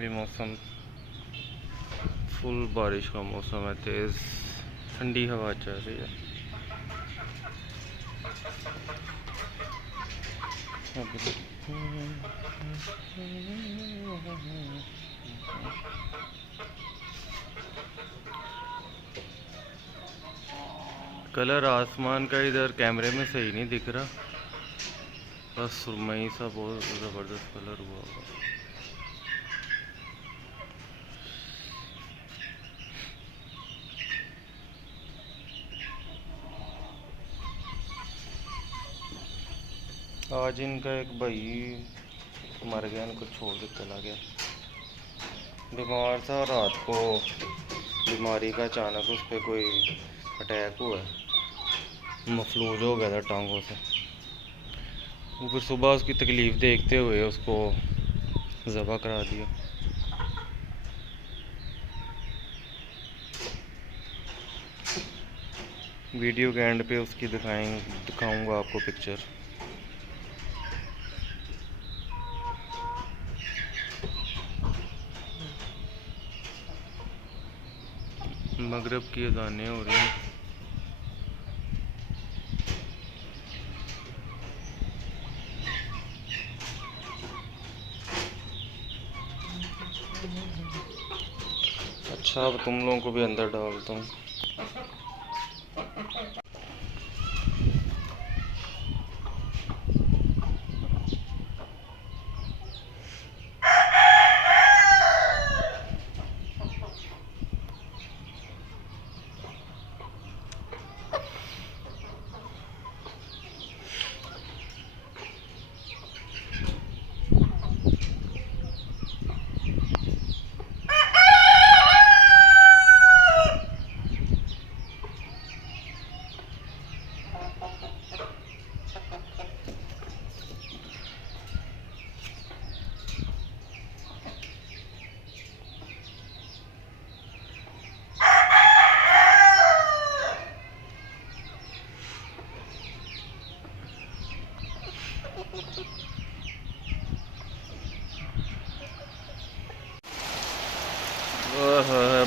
भी मौसम फुल बारिश का मौसम है, तेज़ ठंडी हवा चल रही है। कलर आसमान का इधर कैमरे में सही नहीं दिख रहा, बस सुरमई सा बहुत ज़बरदस्त कलर हुआ होगा। आज इनका एक भाई मर गया, इनको छोड़ के चला गया। बीमार था, रात को बीमारी का अचानक उस पर कोई अटैक हुआ, मफलूज हो गया था टांगों से। वो फिर सुबह उसकी तकलीफ़ देखते हुए उसको ज़बह करा दिया। वीडियो के एंड पे उसकी दिखाऊंगा आपको पिक्चर। मगरिब की अज़ानें हो रही हैं। अच्छा, अब तुम लोगों को भी अंदर डालता हूँ।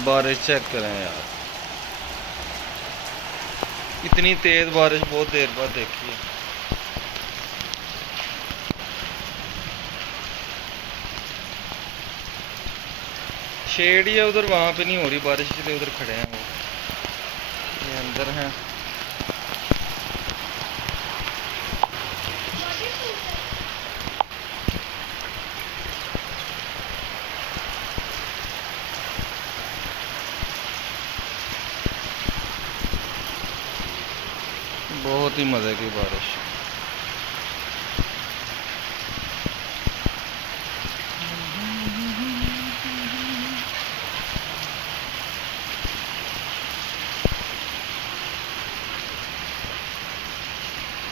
बारिश चेक करें यार, इतनी तेज बारिश बहुत देर बाद देखी है। शेड ही है उधर, वहाँ पे नहीं हो रही बारिश, इसलिए उधर खड़े हैं वो, ये अंदर हैं। बहुत ही मज़े की बारिश।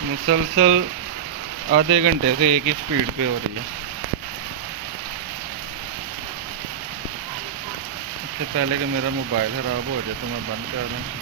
मुसलसल आधे घंटे से एक ही स्पीड पे हो रही है। इससे पहले कि मेरा मोबाइल ख़राब हो जाए तो मैं बंद कर दूँ।